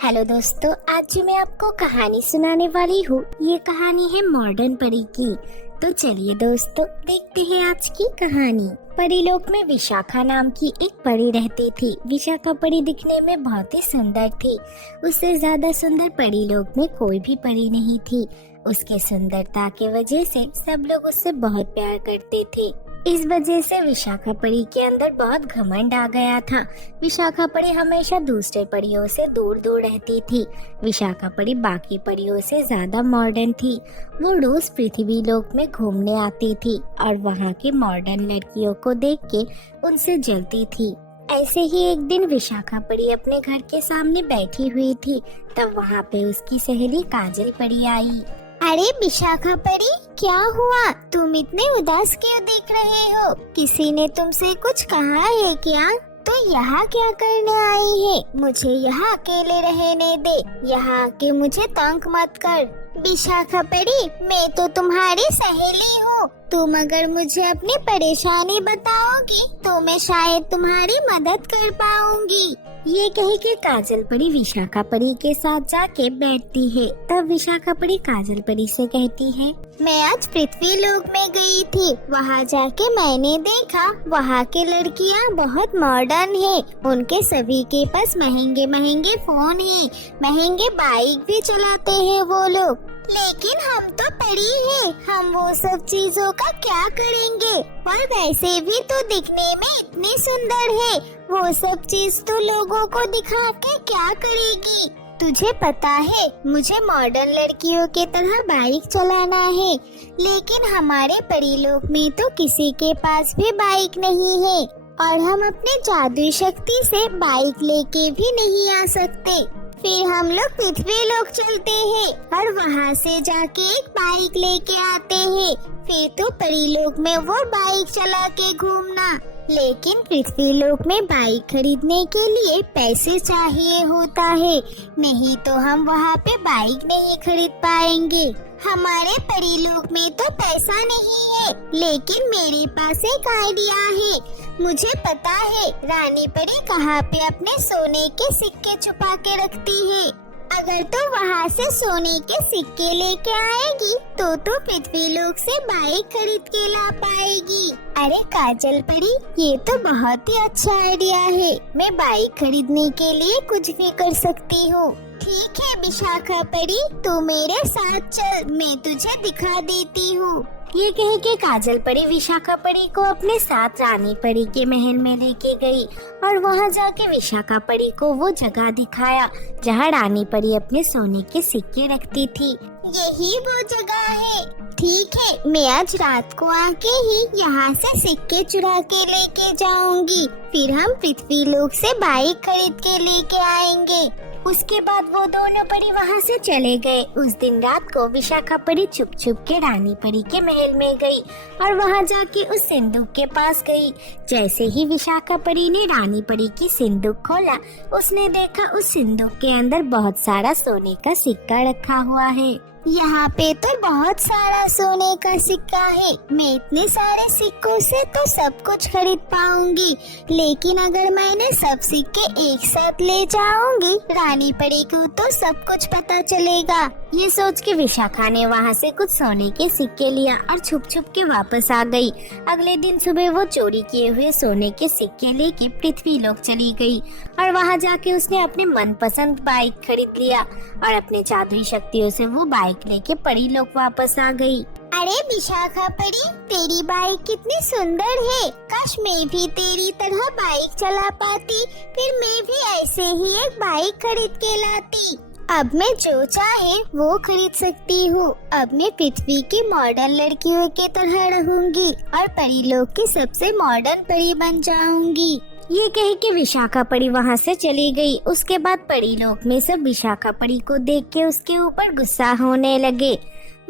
Hello दोस्तों, आज मैं आपको कहानी सुनाने वाली हूँ। ये कहानी है मॉडर्न परी की। तो चलिए दोस्तों, देखते हैं आज की कहानी। परीलोक में विशाखा नाम की एक परी रहती थी। विशाखा परी दिखने में बहुत ही सुंदर थी। उससे ज्यादा सुंदर परीलोक में कोई भी परी नहीं थी। उसके सुंदरता के वजह से सब लोग उससे बहुत प्यार करते थे। इस वजह से विशाखा परी के अंदर बहुत घमंड आ गया था। विशाखा परी हमेशा दूसरे परियों से दूर दूर रहती थी। विशाखा परी बाकी परियों से ज्यादा मॉडर्न थी। वो रोज पृथ्वी लोक में घूमने आती थी और वहाँ की मॉडर्न लड़कियों को देख के उनसे जलती थी। ऐसे ही एक दिन विशाखा परी अपने घर के सामने बैठी हुई थी, तब वहाँ पे उसकी सहेली काजल परी आई। अरे विशाखा परी, क्या हुआ? तुम इतने उदास क्यों दिख रहे हो? किसी ने तुमसे कुछ कहा है क्या? तो यहाँ क्या करने आई है? मुझे यहाँ अकेले रहने दे। यहाँ आके मुझे तंग मत कर। विशाखा परी, मैं तो तुम्हारी सहेली हूँ। तुम अगर मुझे अपनी परेशानी बताओगी तो मैं शायद तुम्हारी मदद कर पाऊंगी। ये कह के काजल परी विशाखा परी के साथ जाके बैठती है। तब विशाखा परी काजल परी से कहती है, मैं आज पृथ्वी लोक में गई थी। वहाँ जाके मैंने देखा वहाँ के लड़कियाँ बहुत मॉडर्न है। उनके सभी के पास महंगे महंगे फोन है, महंगे बाइक भी चलाते हैं वो लोग। लेकिन हम तो परी हैं, हम वो सब चीजों का क्या करेंगे? और वैसे भी तो दिखने में इतनी सुंदर है। वो सब चीज तो लोगों को दिखा के क्या करेगी? तुझे पता है, मुझे मॉडर्न लड़कियों के तरह बाइक चलाना है। लेकिन हमारे परीलोक में तो किसी के पास भी बाइक नहीं है और हम अपने जादुई शक्ति से बाइक लेके भी नहीं आ सकते। फिर हम लोग पृथ्वी लोक चलते हैं और वहाँ से जाके एक बाइक लेके आते हैं। फिर तो परीलोक में वो बाइक चला के घूमना। लेकिन पृथ्वी लोक में बाइक खरीदने के लिए पैसे चाहिए होता है, नहीं तो हम वहाँ पे बाइक नहीं खरीद पाएंगे। हमारे परीलोक में तो पैसा नहीं है, लेकिन मेरे पास एक आइडिया है। मुझे पता है रानी परी कहाँ पे अपने सोने के सिक्के छुपा के रखती है। अगर तो वहाँ से सोने के सिक्के लेके आएगी तो पृथ्वी लोक से बाइक खरीद के ला पाएगी। अरे काजल परी, ये तो बहुत ही अच्छा आइडिया है। मैं बाइक खरीदने के लिए कुछ भी कर सकती हूँ। ठीक है विशाखा परी, तू मेरे साथ चल, मैं तुझे दिखा देती हूँ। ये कह के काजल परी विशाखा परी को अपने साथ रानी परी के महल में लेके गई और वहाँ जाके विशाखा परी को वो जगह दिखाया जहाँ रानी परी अपने सोने के सिक्के रखती थी। यही वो जगह है। ठीक है, मैं आज रात को आके ही यहाँ से सिक्के चुरा के लेके जाऊंगी। फिर हम पृथ्वी लोक से बाइक खरीद के लेके आएंगे। उसके बाद वो दोनों परी वहाँ से चले गए। उस दिन रात को विशाखा परी छुप छुप के रानी परी के महल में गई और वहाँ जाके उस सिंदूक के पास गई। जैसे ही विशाखा परी ने रानी परी की सिंदूक खोला, उसने देखा उस सिंदूक के अंदर बहुत सारा सोने का सिक्का रखा हुआ है। यहाँ पे तो बहुत सारा सोने का सिक्का है। मैं इतने सारे सिक्कों से तो सब कुछ खरीद पाऊंगी। लेकिन अगर मैंने सब सिक्के एक साथ ले जाऊंगी, रानी परी को तो सब कुछ पता चलेगा। ये सोच के विशाखा ने वहाँ से कुछ सोने के सिक्के लिया और छुप छुप के वापस आ गई। अगले दिन सुबह वो चोरी किए हुए सोने के सिक्के लेके पृथ्वी लोक चली गई और वहाँ जाके उसने अपने मनपसंद बाइक खरीद लिया और अपने जादुई शक्तियों से वो बाइक लेके परी लोक वापस आ गई। अरे विशाखा परी, तेरी बाइक कितनी सुंदर है। काश मैं भी तेरी तरह बाइक चला पाती, फिर मैं भी ऐसे ही एक बाइक खरीद के लाती। अब मैं जो चाहे वो खरीद सकती हूँ। अब मैं पृथ्वी की मॉडर्न लड़कियों के तरह रहूंगी और परीलोक की सबसे मॉडर्न परी बन जाऊंगी। ये कह के विशाखा परी वहाँ से चली गई। उसके बाद परीलोक में सब विशाखा परी को देख के उसके ऊपर गुस्सा होने लगे।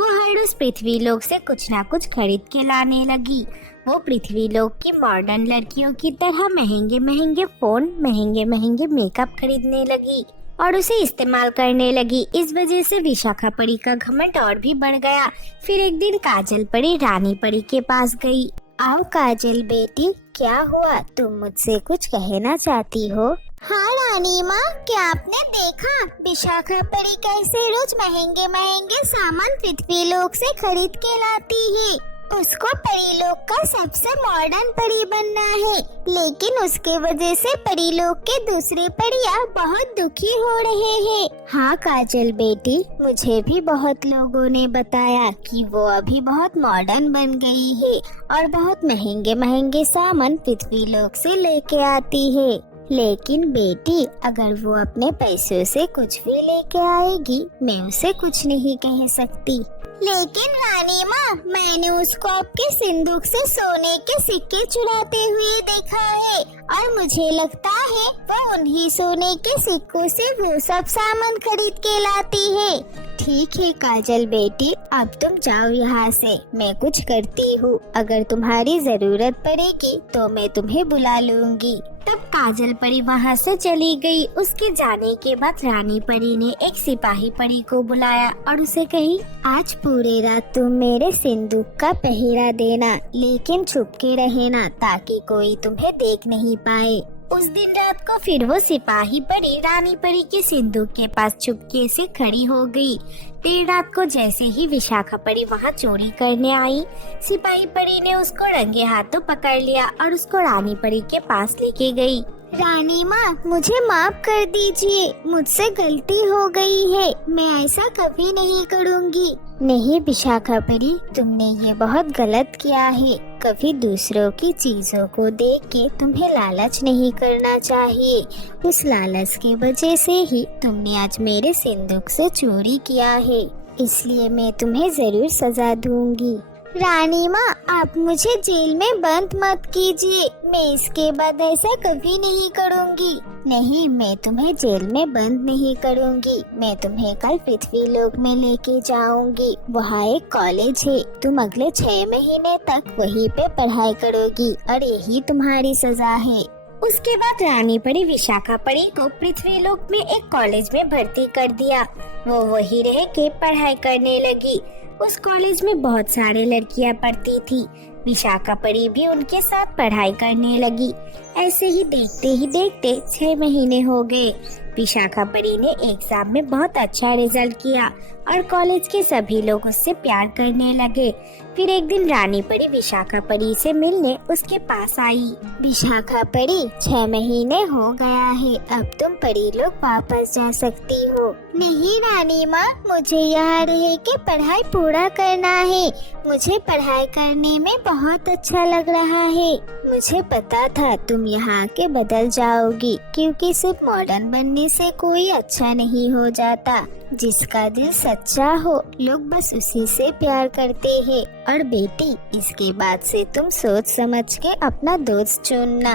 वो हर रोज पृथ्वी लोक से कुछ ना कुछ खरीद के लाने लगी। वो पृथ्वी लोक की मॉडर्न लड़कियों की तरह महंगे महंगे फोन, महंगे महंगे मेकअप खरीदने लगी और उसे इस्तेमाल करने लगी। इस वजह से विशाखा परी का घमंड और भी बढ़ गया। फिर एक दिन काजल परी रानी परी के पास गई। आओ काजल बेटी, क्या हुआ? तुम मुझसे कुछ कहना चाहती हो? हाँ रानी माँ, क्या आपने देखा विशाखा परी कैसे रोज महंगे महंगे सामान पृथ्वी लोक से खरीद के लाती है। उसको परी लोक का सबसे मॉडर्न परी बनना है, लेकिन उसके वजह से परी लोक के दूसरे परियां बहुत दुखी हो रहे हैं। हाँ काजल बेटी, मुझे भी बहुत लोगों ने बताया कि वो अभी बहुत मॉडर्न बन गई है और बहुत महंगे महंगे सामान पृथ्वी लोक से लेके आती है। लेकिन बेटी, अगर वो अपने पैसों से कुछ भी लेके आएगी, मैं उसे कुछ नहीं कह सकती। लेकिन रानी माँ, मैंने उसको आपके सिंदूक से सोने के सिक्के चुराते हुए देखा है और मुझे लगता है वो उन्हीं सोने के सिक्कों से वो सब सामान खरीद के लाती है। ठीक है काजल बेटी, अब तुम जाओ यहाँ से, मैं कुछ करती हूँ। अगर तुम्हारी जरूरत पड़ेगी तो मैं तुम्हें बुला लूंगी। तब काजल परी वहाँ से चली गई। उसके जाने के बाद रानी परी ने एक सिपाही परी को बुलाया और उसे कही, आज पूरे रात तुम मेरे सिंदूक का पहरा देना, लेकिन छुप के रहना ताकि कोई तुम्हें देख नहीं पाए। उस दिन रात को फिर वो सिपाही परी रानी परी के सिंदूक के पास चुपके से खड़ी हो गई। देर रात को जैसे ही विशाखा परी वहाँ चोरी करने आई, सिपाही परी ने उसको रंगे हाथों पकड़ लिया और उसको रानी परी के पास लेके गई। रानी माँ, मुझे माफ कर दीजिए, मुझसे गलती हो गई है, मैं ऐसा कभी नहीं करूँगी। नहीं विशाखा परी, तुमने ये बहुत गलत किया है। कभी दूसरों की चीजों को देख के तुम्हें लालच नहीं करना चाहिए। उस लालच की वजह से ही तुमने आज मेरे सिंदूक से चोरी किया है, इसलिए मैं तुम्हें जरूर सजा दूंगी। रानी माँ, आप मुझे जेल में बंद मत कीजिए, मैं इसके बाद ऐसा कभी नहीं करूँगी। नहीं, मैं तुम्हें जेल में बंद नहीं करूँगी, मैं तुम्हें कल पृथ्वी लोक में लेके जाऊँगी। वहाँ एक कॉलेज है, तुम अगले 6 महीने तक वहीं पे पढ़ाई करोगी और यही तुम्हारी सजा है। उसके बाद रानी परी विशाखा परी को पृथ्वी लोक में एक कॉलेज में भर्ती कर दिया। वो वही रह के पढ़ाई करने लगी। उस कॉलेज में बहुत सारे लड़कियां पढ़ती थी। विशाखा परी भी उनके साथ पढ़ाई करने लगी। ऐसे ही देखते 6 महीने हो गए। विशाखा परी ने एग्जाम में बहुत अच्छा रिजल्ट किया और कॉलेज के सभी लोग उससे प्यार करने लगे। फिर एक दिन रानी परी विशाखा परी से मिलने उसके पास आई। विशाखा परी, 6 महीने हो गया है, अब तुम परी लोग वापस जा सकती हो। नहीं रानी माँ, मुझे यहाँ रह के पढ़ाई पूरा करना है। मुझे पढ़ाई करने में बहुत अच्छा लग रहा है। मुझे पता था तुम यहाँ के बदल जाओगी, क्योंकि सिर्फ मॉडर्न बनने से कोई अच्छा नहीं हो जाता। जिसका दिल सच्चा हो, लोग बस उसी से प्यार करते हैं। और बेटी, इसके बाद से तुम सोच समझ के अपना दोस्त चुनना।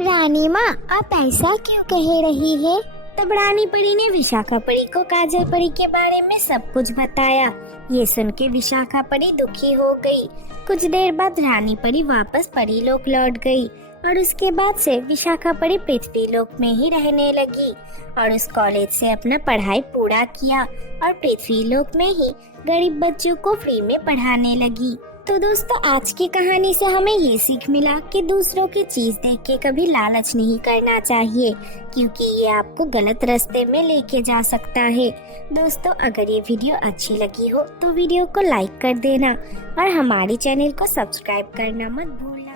रानी माँ, आप ऐसा क्यों कह रही है? तब रानी परी ने विशाखा परी को काजल परी के बारे में सब कुछ बताया। ये सुन के विशाखा परी दुखी हो गई। कुछ देर बाद रानी परी वापस परी लोक लौट गई और उसके बाद से विशाखा परी पृथ्वी लोक में ही रहने लगी और उस कॉलेज से अपना पढ़ाई पूरा किया और पृथ्वी लोक में ही गरीब बच्चों को फ्री में पढ़ाने लगी। तो दोस्तों, आज की कहानी से हमें ये सीख मिला कि दूसरों की चीज देख के कभी लालच नहीं करना चाहिए, क्योंकि ये आपको गलत रास्ते में लेके जा सकता है। दोस्तों, अगर ये वीडियो अच्छी लगी हो तो वीडियो को लाइक कर देना और हमारे चैनल को सब्सक्राइब करना मत भूलना।